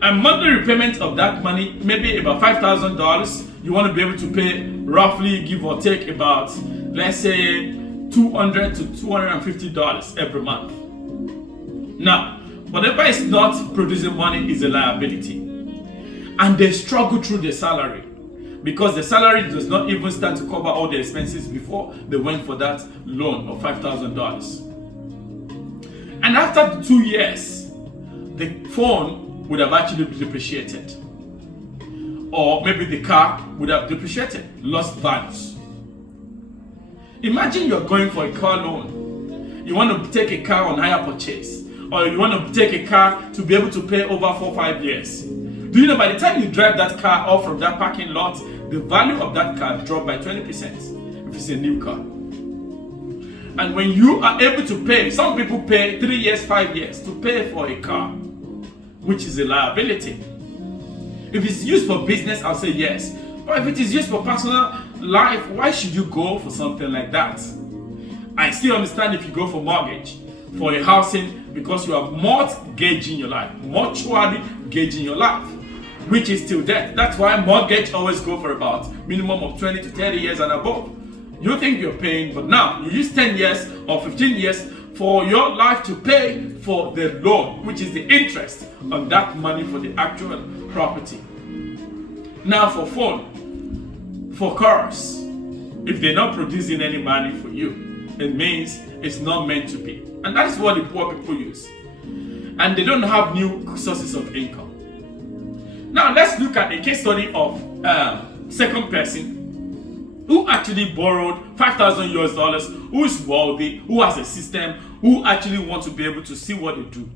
A monthly repayment of that money, maybe about $5,000, you want to be able to pay roughly, give or take, about, let's say, $200 to $250 every month. Now, whatever is not producing money is a liability. And they struggle through their salary because the salary does not even start to cover all the expenses before they went for that loan of $5,000. And after 2 years, the phone would have actually depreciated. Or maybe the car would have depreciated, lost values. Imagine you're going for a car loan. You want to take a car on hire purchase, or you want to take a car to be able to pay over 4 or 5 years. Do you know by the time you drive that car off from that parking lot, the value of that car dropped by 20% if it's a new car. And when you are able to pay, some people pay 3 years, 5 years to pay for a car, which is a liability. If it's used for business, I'll say yes. But if it is used for personal life, why should you go for something like that? I still understand if you go for mortgage, for a housing, because you are mortgaging your life, mortuary gauging your life, which is still debt. That's why mortgage always go for about minimum of 20 to 30 years and above. You think you're paying, but now you use 10 years or 15 years for your life to pay for the loan, which is the interest on that money for the actual property. Now for phone, for cars, if they're not producing any money for you, it means it's not meant to be. And that is what the poor people use. And they don't have new sources of income. Now let's look at a case study of second person who actually borrowed $5,000, who is wealthy, who has a system, who actually want to be able to see what they do.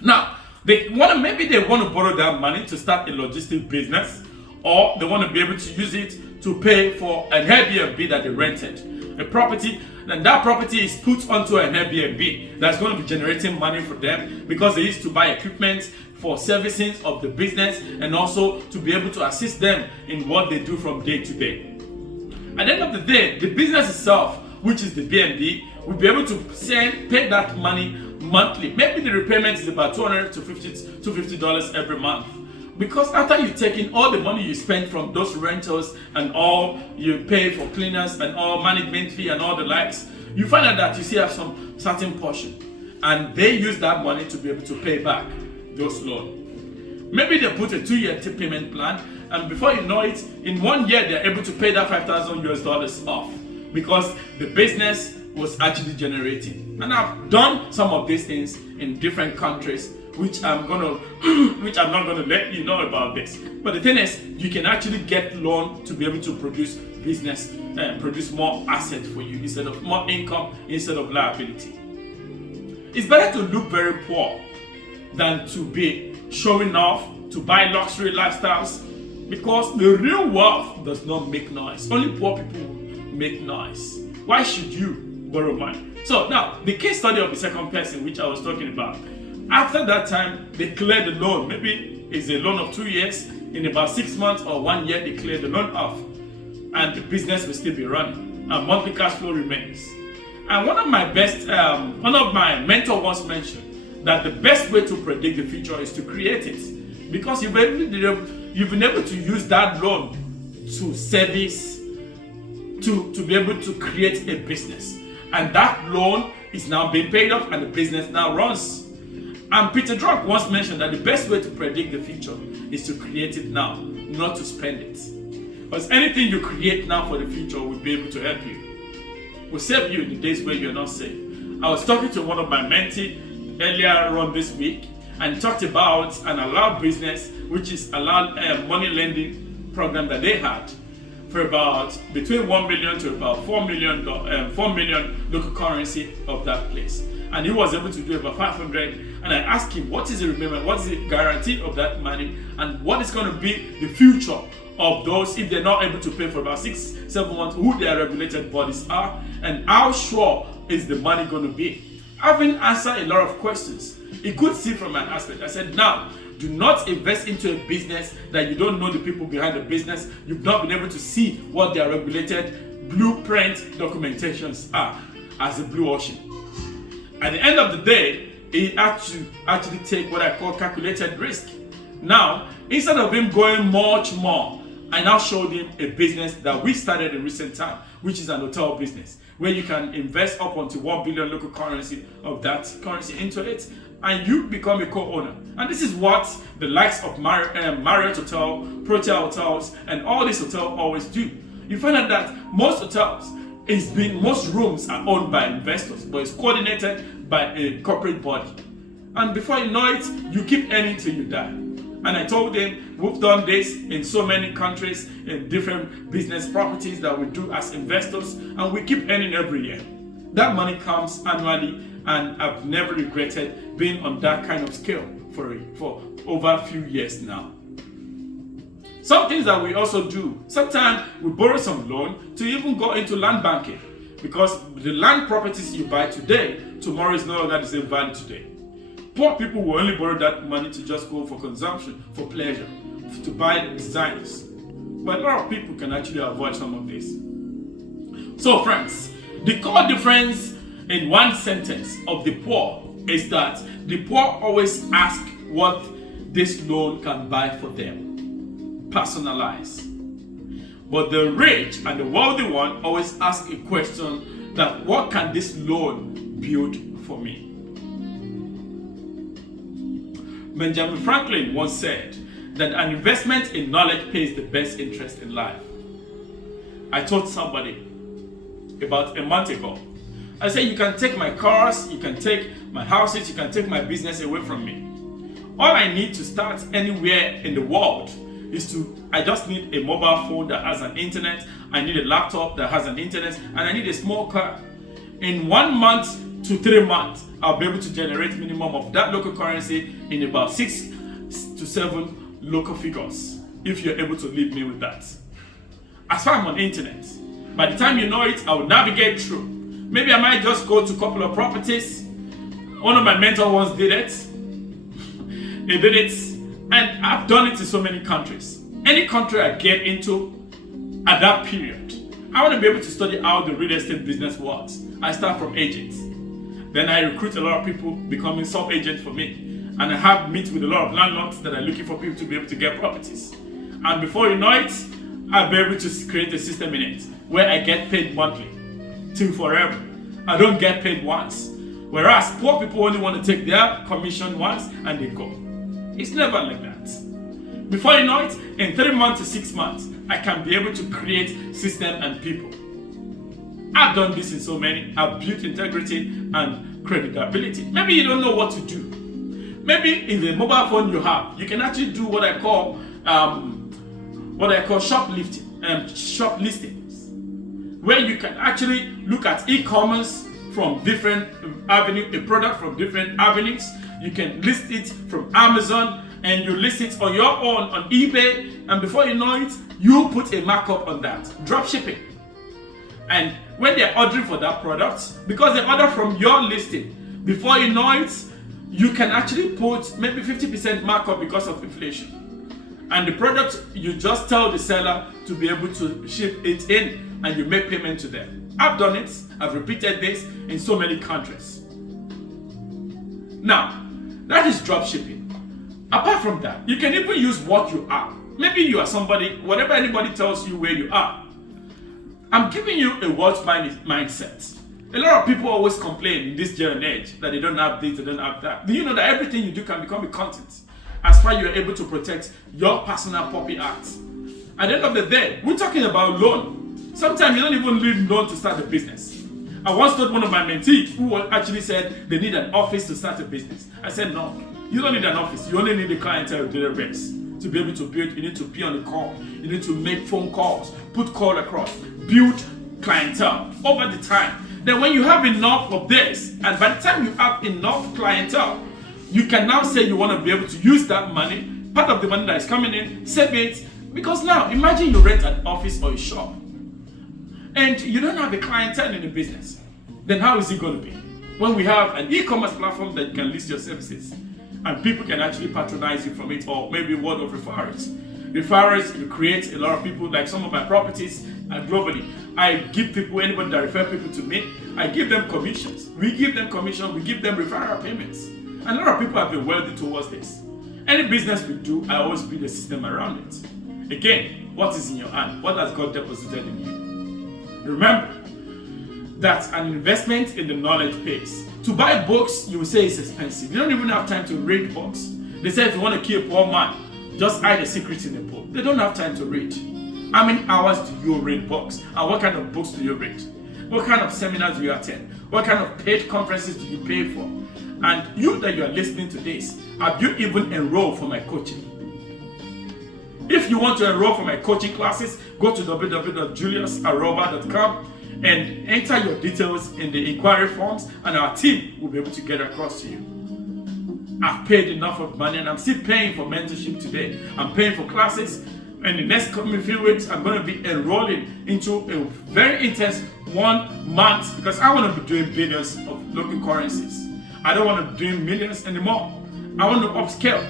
Now, maybe they want to borrow that money to start a logistic business, or they want to be able to use it to pay for an Airbnb that they rented, a property, and that property is put onto an Airbnb that's going to be generating money for them because they used to buy equipment for servicing of the business and also to be able to assist them in what they do from day to day. At the end of the day, the business itself, which is the BNB, will be able to pay that money monthly. Maybe the repayment is about $200 to $250 every month. Because after you've taken all the money you spend from those rentals and all you pay for cleaners and all management fee and all the likes, you find out that you still have some certain portion. And they use that money to be able to pay back those loans. Maybe they put a 2-year payment plan, and before you know it, in 1 year they're able to pay that $5,000 off because the business was actually generating. And I've done some of these things in different countries, which I'm not gonna let you know about this. But the thing is, you can actually get loan to be able to produce business, produce more assets for you instead of more income instead of liability. It's better to look very poor than to be showing off, to buy luxury lifestyles, because the real wealth does not make noise. Only poor people make noise. Why should you borrow money? So now, the case study of the second person, which I was talking about, after that time, they cleared the loan. Maybe it's a loan of 2 years. In about 6 months or 1 year, they cleared the loan off. And the business will still be running. And monthly cash flow remains. And one of my mentors once mentioned that the best way to predict the future is to create it. Because you've been able to use that loan to service, to be able to create a business. And that loan is now being paid off and the business now runs. And Peter Drucker once mentioned that the best way to predict the future is to create it now, not to spend it. Because anything you create now for the future will be able to help you. Will save you in the days where you're not safe. I was talking to one of my mentees earlier on this week and talked about an allowed business, which is allowed money lending program that they had for about between 1 million to about 4 million local currency of that place. And he was able to do about 500. And I asked him, what is the repayment, what is the guarantee of that money, and what is going to be the future of those if they're not able to pay for about 6-7 months, who their regulated bodies are, and how sure is the money going to be. Having answered a lot of questions, he could see from my aspect. I said, now, do not invest into a business that you don't know the people behind the business. You've not been able to see what their regulated blueprint documentations are as a blue ocean. At the end of the day, he had to actually take what I call calculated risk. Now, instead of him going much more, I now showed him a business that we started in recent time, which is an hotel business, where you can invest up onto 1 billion local currency of that currency into it, and you become a co-owner. And this is what the likes of Marriott Hotel, Protea Hotels, and all these hotels always do. You find out that most hotels, most rooms are owned by investors, but it's coordinated by a corporate body. And before you know it, you keep earning till you die. And I told them, we've done this in so many countries, in different business properties that we do as investors, and we keep earning every year. That money comes annually, and I've never regretted being on that kind of scale for over a few years now. Some things that we also do, sometimes we borrow some loan to even go into land banking, because the land properties you buy today, tomorrow is no longer the same value today. Poor people will only borrow that money to just go for consumption, for pleasure, to buy designs. But a lot of people can actually avoid some of this. So friends, the core difference in one sentence of the poor is that the poor always ask what this loan can buy for them. Personalized. But the rich and the wealthy one always ask a question that what can this loan build for me? Benjamin Franklin once said that an investment in knowledge pays the best interest in life. I told somebody about a month ago, I said, you can take my cars, you can take my houses, you can take my business away from me. All I need to start anywhere in the world I just need a mobile phone that has an internet, I need a laptop that has an internet, and I need a small car. In 1 month to 3 months, I'll be able to generate minimum of that local currency in about 6 to 7 local figures, if you're able to leave me with that. As far as I'm on internet, by the time you know it, I will navigate through. Maybe I might just go to a couple of properties. One of my mentors once did it. He did it, and I've done it in so many countries. Any country I get into at that period, I want to be able to study how the real estate business works. I start from agents. Then I recruit a lot of people becoming sub-agents for me. And I have meet with a lot of landlords that are looking for people to be able to get properties. And before you know it, I'll be able to create a system in it where I get paid monthly till forever. I don't get paid once. Whereas poor people only want to take their commission once and they go. It's never like that. Before you know it, in 3 months to 6 months, I can be able to create system and people. I've done this in so many. I've built integrity and credibility. Maybe you don't know what to do. Maybe in the mobile phone you have, you can actually do what I call shoplifting, where you can actually look at e-commerce from different avenues, a product from different avenues. You can list it from Amazon and you list it on your own on eBay, and before you know it, you put a markup on that. Drop shipping. And when they're ordering for that product, because they order from your listing, before you know it, you can actually put maybe 50% markup because of inflation. And the product, you just tell the seller to be able to ship it in and you make payment to them. I've done it, I've repeated this in so many countries. Now, that is drop shipping. Apart from that, you can even use what you are. Maybe you are somebody, whatever anybody tells you where you are. I'm giving you a wealth mindset. A lot of people always complain in this day and age that they don't have this, they don't have that. Do you know that everything you do can become a content as far as you're able to protect your personal puppy art? At the end of the day, we're talking about loan. Sometimes you don't even need loan to start a business. I once told one of my mentees who actually said they need an office to start a business. I said, no, you don't need an office. You only need a clientele database to be able to build. You need to be on the call. You need to make phone calls, put call across, build clientele over the time. Then when you have enough of this, and by the time you have enough clientele, you can now say you want to be able to use that money, part of the money that is coming in, save it. Because now, imagine you rent an office or a shop, and you don't have a clientele in the business. Then how is it going to be? When we have an e-commerce platform that you can list your services, and people can actually patronize you from it, or maybe word of referrals. Referrals, you create a lot of people, like some of my properties globally. I give people, anybody that refer people to me, I give them commissions. We give them commission, we give them referral payments. And a lot of people have been wealthy towards this. And Any business we do, I always build a system around it. Again, what is in your hand? What has God deposited in you? Remember that an investment in the knowledge pays. To buy books, you will say it's expensive. You don't even have time to read books. They say if you want to kill a poor man, just hide the secret in the book. They don't have time to read. How many hours do you read books? And what kind of books do you read? What kind of seminars do you attend? What kind of paid conferences do you pay for? And you that you are listening to this, have you even enrolled for my coaching? If you want to enroll for my coaching classes, go to www.juliusaroba.com and enter your details in the inquiry forms, and our team will be able to get across to you. I've paid enough of money, and I'm still paying for mentorship today. I'm paying for classes. In the next coming few weeks, I'm going to be enrolling into a very intense 1 month, because I want to be doing billions of local currencies. I don't want to be doing millions anymore. I want to upscale.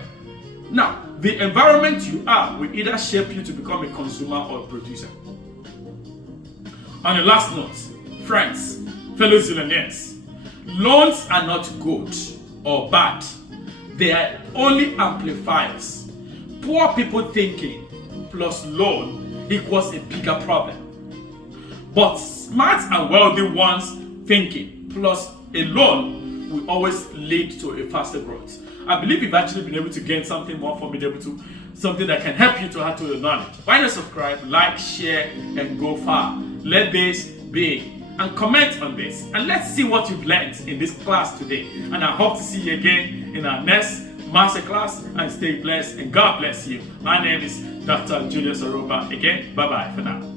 Now, the environment you are will either shape you to become a consumer or a producer. On the last note, friends, fellow zillionaires, loans are not good or bad. They are only amplifiers. Poor people thinking plus loan equals a bigger problem. But smart and wealthy ones thinking plus a loan will always lead to a faster growth. I believe you've actually been able to gain something more formidable, something that can help you to add to the knowledge. Why not subscribe, like, share, and go far? Let this be. And comment on this. And let's see what you've learned in this class today. And I hope to see you again in our next masterclass. And stay blessed and God bless you. My name is Dr. Julius Aroba. Again, bye-bye for now.